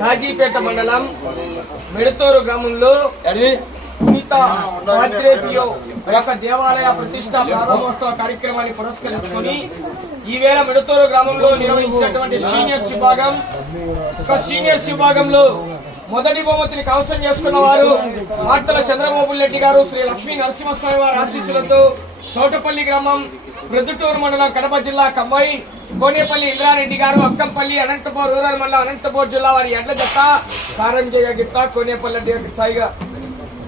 కాజీపేట మండలం మెడతూరు గ్రామంలో ఒక దేవాలయ ప్రతిష్ట ప్రారంభోత్సవ కార్యక్రమాన్ని పురస్కరించుకొని ఈవేళ మెడతూరు గ్రామంలో నిర్వహించినటువంటి సీనియర్స్ విభాగంలో మొదటి బహుమతిని కైవసం చేసుకున్న వారు మార్తల చంద్రబాబు రెడ్డి గారు, శ్రీ లక్ష్మీ నరసింహస్వామి వారి ఆశీస్సులతో చౌటపల్లి గ్రామం, ప్రొద్దుటూరు మండలం, కడప జిల్లా కంబైన్, కోనేపల్లి ఇంద్రారెడ్డి గారు, అక్కంపల్లి, అనంతపూర్ రూరల్ మండలం, అనంతపూర్ జిల్లా వారి ఎడ్ల జత, కారంజయ్య గిత్త, కోనేపల్లి గిత్తాయిగా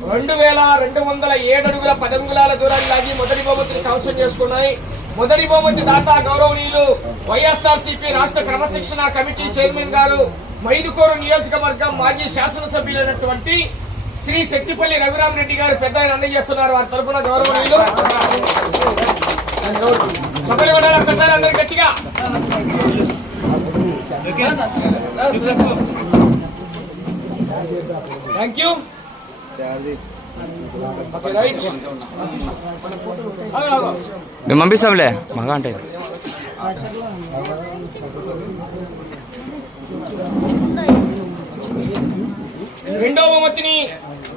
2207 అడుగుల 10 అంగుళాల దూరాన్ని లాగి మొదటి బహుమతిని కైవసం చేసుకున్నాయి. మొదటి బహుమతి దాత గౌరవనీయులు వైఎస్ఆర్సీపీ రాష్ట్ర క్రమశిక్షణ కమిటీ చైర్మన్ గారు, మైదుకూరు నియోజకవర్గం మాజీ శాసనసభ్యులైనటువంటి శ్రీ శెట్టిపల్లి రఘురామరెడ్డి గారు పెద్ద అందజేస్తున్నారు. వారి తరఫున గౌరవనీయులు ఒక్కసారి అందరు గట్టిగా థ్యాంక్ యూ. మేము పంపిస్తాంలే మగా అంటే రెండో బహుమతిని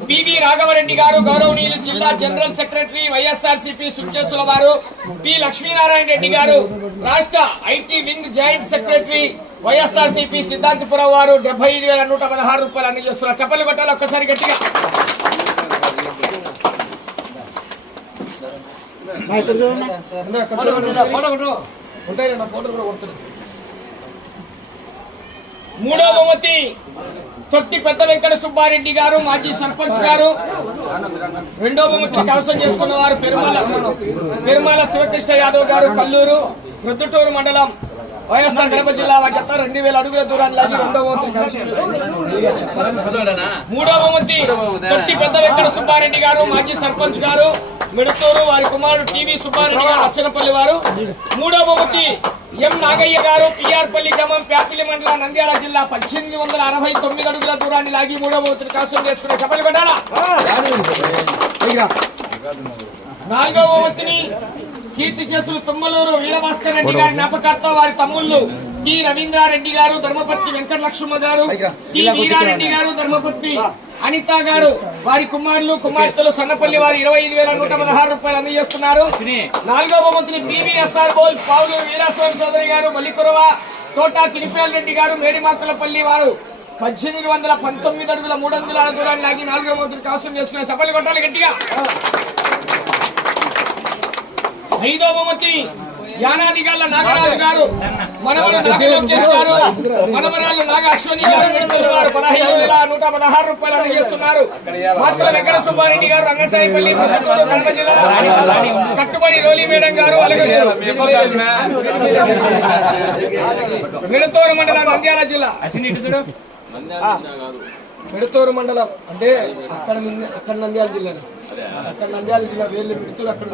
పివి రాఘవరెడ్డి గారు, గౌరవనీయులు జిల్లా జనరల్ సెక్రటరీ వైఎస్ఆర్సీపీ సుఖ్యసుల వారు, పి లక్ష్మీనారాయణ రెడ్డి గారు, రాష్ట్ర IT wing joint secretary YSRCP Siddhantapuram వారు 75,116 రూపాయలు అందజేస్తున్నారు. చప్పలు కొట్టాలి ఒక్కసారి గట్టిగా. మూడో బహుమతి తొట్టి పెద్ద వెంకట సుబ్బారెడ్డి గారు, మాజీ సర్పంచ్ గారు. రెండో బహుమతిని కైవసం చేసుకున్న వారు పెరుమాల శివకృష్ణ యాదవ్ గారు, కల్లూరు, ప్రొద్దుటూరు మండలం, వైఎస్ఆర్ కడప జిల్లా వారి జత 2000 అడుగుల దూరాన్ని లాగి రెండో బహుమతిని కైవసం చేసుకున్నారు. మూడో బహుమతి తొట్టి పెద్ద వెంకట సుబ్బారెడ్డి గారు, మాజీ సర్పంచ్ గారు, మెడతూరు, వారి కుమారుడు టీవీ సుబ్బారెడ్డి గారు, అచ్చనపల్లి వారు. మూడో బహుమతి ఎం నాగయ్య గారు, పిఆర్పల్లి గ్రామం, ప్యాపిలి మండలం, నంద్యాల జిల్లా 1869 అడుగుల దూరాన్ని లాగి మూడో బహుమతిని కైవసం చేసుకునే చప్పలు కొట్టాలా. నాలుగో బహుమతిని కీర్తి చేసులు తుమ్మలూరు వీరభాస్కర్ రెడ్డి గారి జ్ఞాపకార్థం వారి తమ్ముళ్లు టి రవీంద్రారెడ్డి గారు, ధర్మపత్ని వెంకట లక్ష్మ గారు, టి వీరారెడ్డి గారు, ధర్మపత్ని అనిత గారు, వారి కుమారులు కుమార్తెలు సన్నపల్లి వారు 25,116 రూపాయలు అందజేస్తున్నారు. నాలుగో బహుమతిని బీవీఎస్ఆర్ బోల్ పావులూరు వీరాస్వామి చౌదరి గారు, మల్లికురవ, తోటా తిరుపేల్ రెడ్డి గారు, మేడిమాకులపల్లి వారు 1819 అడుగుల 3 అంగుళాల దూరాన్ని లాగి నాలుగో బహుమతిని కైవసం చేసుకున్న చప్పలు కొట్టాలి గట్టిగా. ఐదో బహుమతి యానాదిగాళ్ల నాగరాజు గారు, మనవడు నాగలోకేష్ గారు, మనవరాళ్ళు నాగ అశ్వని గారు, 15,116 రూపాయలు అందజేస్తున్నారు. మార్తల వెంకట సుబ్బారెడ్డి గారు, రంగసాయిపల్లి, కడప జిల్లా, కట్టుబడి రోలి మేడం గారు, మెడతూరు మండలం, నంద్యాల జిల్లా. మెడతూరు మండలం అంటే అక్కడ నంద్యాల జిల్లా, అక్కడ నంద్యాల జిల్లా వేర్లు మెడతూరు అక్కడ.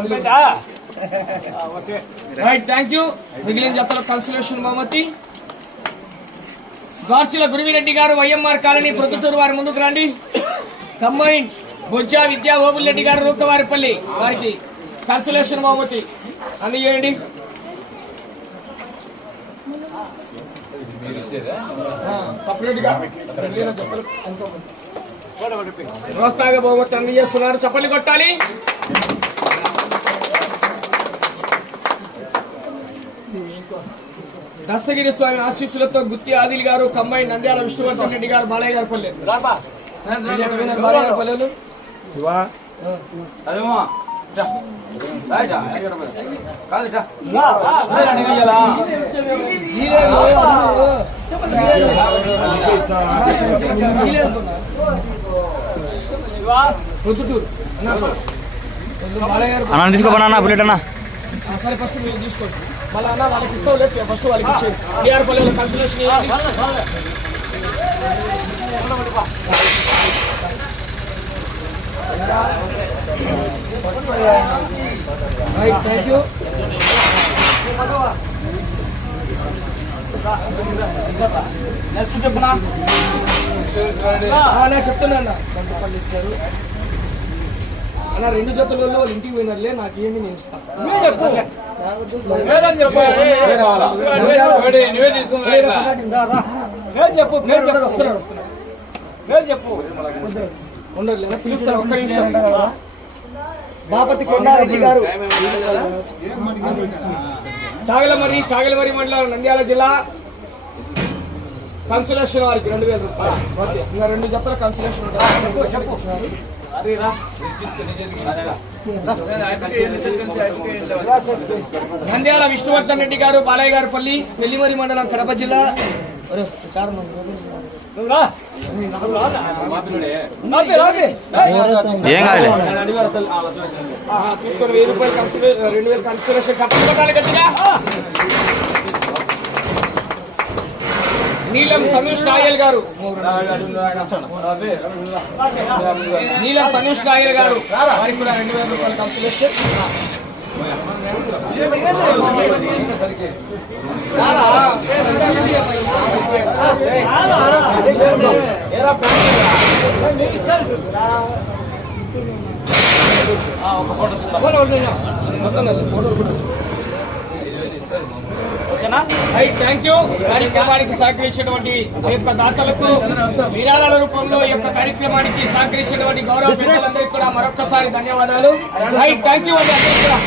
Right, thank you. మిగిలిన జతల కన్సలేషన్ బహుమతి గార్సిల గురువిరెడ్డి గారు, వైఎంఆర్ కాలనీ, ప్రొద్దుటూరు వారి ముందుకు రండి. కంబైన్ బొజ్జా విద్యా ఓబుల్ రెడ్డి గారు, రూకవారిపల్లి, వారికి కన్సలేషన్ బహుమతి అందజేయండి. సపరేట్ గా ప్రోత్సాహ బహుమతి అందజేస్తున్నారు. చప్పట్లు కొట్టాలి. దస్తగిరి స్వామి ఆశీస్సులతో గుత్తి ఆదిల్ గారు, కంబైన్, నంద్యాల విష్ణువర్ధన్ రెడ్డి గారు, బాలయ్య గారి పల్లె, బాలయ్య గారి పల్లెలు. అన్న తీసుకోపోనా బుల్లెట్ అన్న. సరే ఫస్ట్ మీరు తీసుకోండి, మళ్ళీ అన్న వాళ్ళకి ఇస్తావు లేదు, ఫస్ట్ వాళ్ళకి ఇచ్చేది. టీఆర్ పల్లెలో కన్సలేషన్ థ్యాంక్ యూ. నెక్స్ట్ చెప్పనా? నేను చెప్తున్నా అన్న, కొంతపల్లి ఇచ్చారు అలా 2 జతలలో వాళ్ళు ఇంటికి పోయినర్లే, నాకు ఏంటి నేను ఇస్తాను. పేరు చెప్పు పేరు చెప్పు ఉండదు పిలుస్తారు ఒక్క నిమిషం. బాపతి కొండారెడ్డి గారు చాగలమరి మండలం నంద్యాల జిల్లా కన్సలేషన్ వారికి 2000 రూపాయలు. ఇంకా 2 జతల కన్సలేషన్ చెప్పు. నంద్యాల విష్ణువర్ధన్ రెడ్డి గారు బాలయ్య గారు పల్లి పెళ్లిమరి మండలం కడప జిల్లా. ఏం కాదు తీసుకొని 1000 రూపాయలు 2000 కన్సలేషన్ చెప్పాలి గట్టిగా. నీలం తనుష్ రాయల్ గారు వారికి కూడా 2000 రూపాయలు కన్సలేషన్. Thank you. కార్యక్రమానికి సహకరించినటువంటి ఈ యొక్క దాతలకు విరాళాల రూపంలో ఈ యొక్క కార్యక్రమానికి సహకరించినటువంటి గౌరవ పెద్దలందరికీ కూడా మరొక్కసారి ధన్యవాదాలు. థ్యాంక్ యూ అండి అందరికీ కూడా.